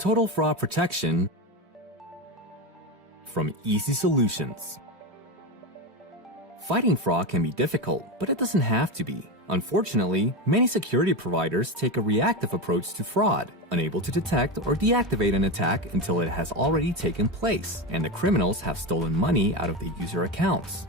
Total Fraud Protection from Easy Solutions. Fighting fraud can be difficult, but it doesn't have to be. Unfortunately, many security providers take a reactive approach to fraud, unable to detect or deactivate an attack until it has already taken place, and the criminals have stolen money out of the user accounts.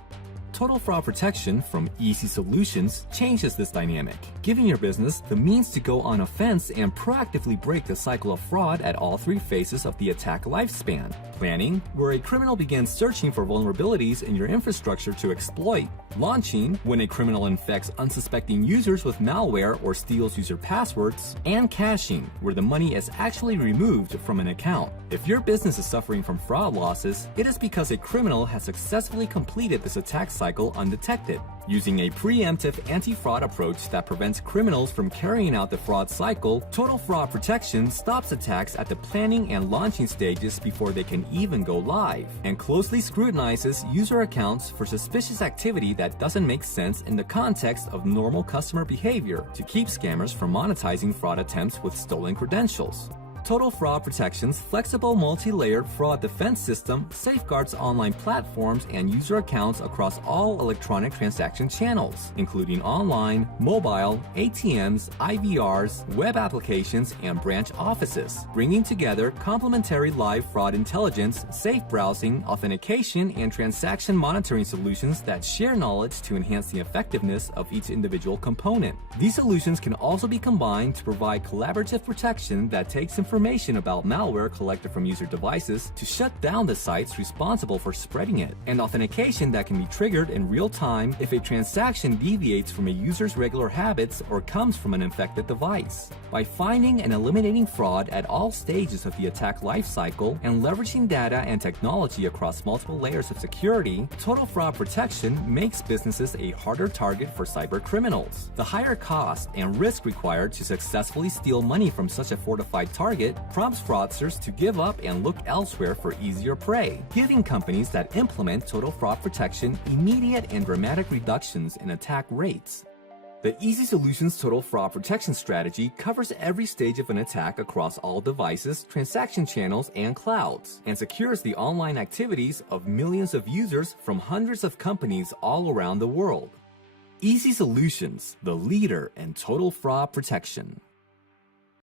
Total Fraud Protection from Easy Solutions changes this dynamic, giving your business the means to go on offense and proactively break the cycle of fraud at all three phases of the attack lifespan. Planning, where a criminal begins searching for vulnerabilities in your infrastructure to exploit. Launching, when a criminal infects unsuspecting users with malware or steals user passwords. And caching, where the money is actually removed from an account. If your business is suffering from fraud losses, it is because a criminal has successfully completed this attack cycle undetected. Using a preemptive anti-fraud approach that prevents criminals from carrying out the fraud cycle, Total Fraud Protection stops attacks at the planning and launching stages before they can even go live, and closely scrutinizes user accounts for suspicious activity that doesn't make sense in the context of normal customer behavior to keep scammers from monetizing fraud attempts with stolen credentials. Total Fraud Protection's flexible multi-layered fraud defense system safeguards online platforms and user accounts across all electronic transaction channels, including online, mobile, ATMs, IVRs, web applications, and branch offices, bringing together complementary live fraud intelligence, safe browsing, authentication, and transaction monitoring solutions that share knowledge to enhance the effectiveness of each individual component. These solutions can also be combined to provide collaborative protection that takes information about malware collected from user devices to shut down the sites responsible for spreading it, and authentication that can be triggered in real time if a transaction deviates from a user's regular habits or comes from an infected device. By finding and eliminating fraud at all stages of the attack lifecycle and leveraging data and technology across multiple layers of security, Total Fraud Protection makes businesses a harder target for cyber criminals. The higher cost and risk required to successfully steal money from such a fortified target prompts fraudsters to give up and look elsewhere for easier prey, giving companies that implement Total Fraud Protection immediate and dramatic reductions in attack rates. The Easy Solutions Total Fraud Protection strategy covers every stage of an attack across all devices, transaction channels, and clouds, and secures the online activities of millions of users from hundreds of companies all around the world. Easy Solutions, the leader in total fraud protection.